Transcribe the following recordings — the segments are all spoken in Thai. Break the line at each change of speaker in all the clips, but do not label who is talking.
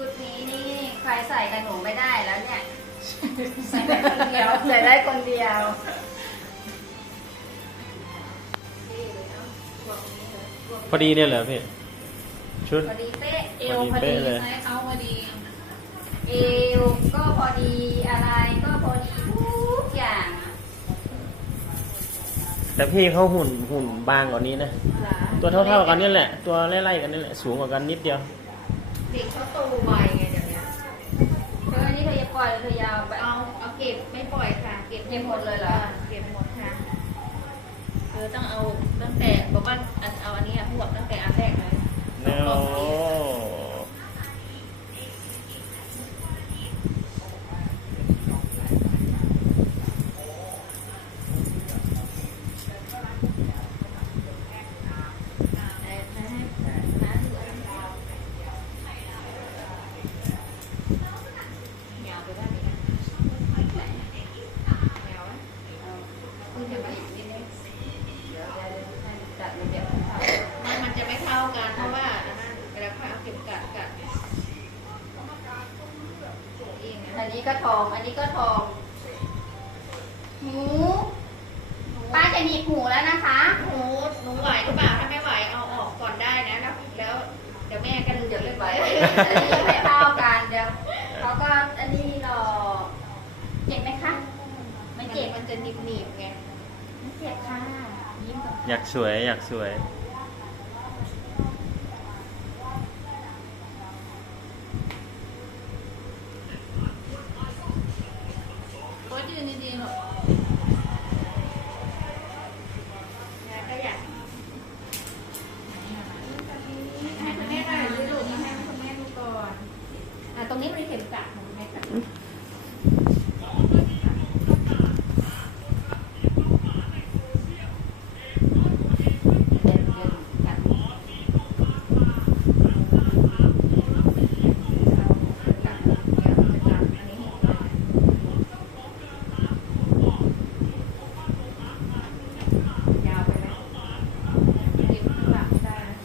รใส่กับหนูไม่ได้แล้วเนี่ย
ใส่ได้คนเดียว
ใส่ได้คนเดียว
พอดีเนี่ยเหรอพี่ ชุด
พอดีเป๊ะ
เอวพอ
เป๊ะ
ดี
เลย
ไซส์เขาพอดี
เอวก็พอดีอะไรก็พอดีทุกอย่าง
แต่พี่เขาหุ่นหุ่นบางกว่านี้นะ ตัวเท่าๆกันนี่แหละ ตัวไล่ๆกันนี่แหละ สูงกว่ากันนิดเดียว
เด็กเขาโตไวไงเดี๋ยวนี้เธออันนี้เธอจะปล่อยหรือเธอยาวไป
เอาเอาเก็บไม่ปล่อยค่ะ เก็บ
เก็บหมดเลยเหรอ
เก็บหมดค่ะ เธอต้องเอาตั้งแต่บอกว่าอันเอาอันนี้อะพวกตั้งแต่อันแรก นี่มั
นจะ
ไม่เท่ากันเพราะว่าอันนั้นเวลาค่อยเอาเก็บกัดกัดอัน
นี้ก็ทอง อันนี้ก็ทอง หมูป้าจะมีหูแล้วนะคะ
หนูหนูไหวหรือเปล่าถ้าไม่ไหวเอาออกก่อนได้นะแล้วแล้วเดี๋ยวแม่กัน
เดี๋
เดี๋
ย
วว
เรี
เรี
ย
ย
ก
ก
ไว้
ไว้
อันนี้ไม่เท่ากันเดี๋ยวเขาก็อันนี้หรอเจ็บไหมคะ ไม่เจ็บ
มันจะหนีบหนีบๆไง
ไม่ เจ็บค่ะยิ้มก่อน
อยากสวย อยากสวย
โอ้ยยืนดีๆหรอกยายก็อยากให้คุณแม่ได้หรือลูกให้คุณแม่ดูก่อนอะตรงนี้มันเข็มกัดของคุณแม่กัด
เดินเดินกัด
กัดเดี๋ยวจะกัดอันนี้ยาวไปไหมเก็บข้างหลังได้นะ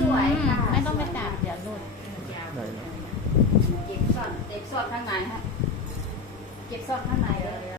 สวยค่ะ
ไม่ต้องไปตัดเดี๋ยวหลุดยาว
ได้เนะ
เก็บซ่อนเก็บซ่อนข้างในฮะ เก็บซ่อนข้างในเลย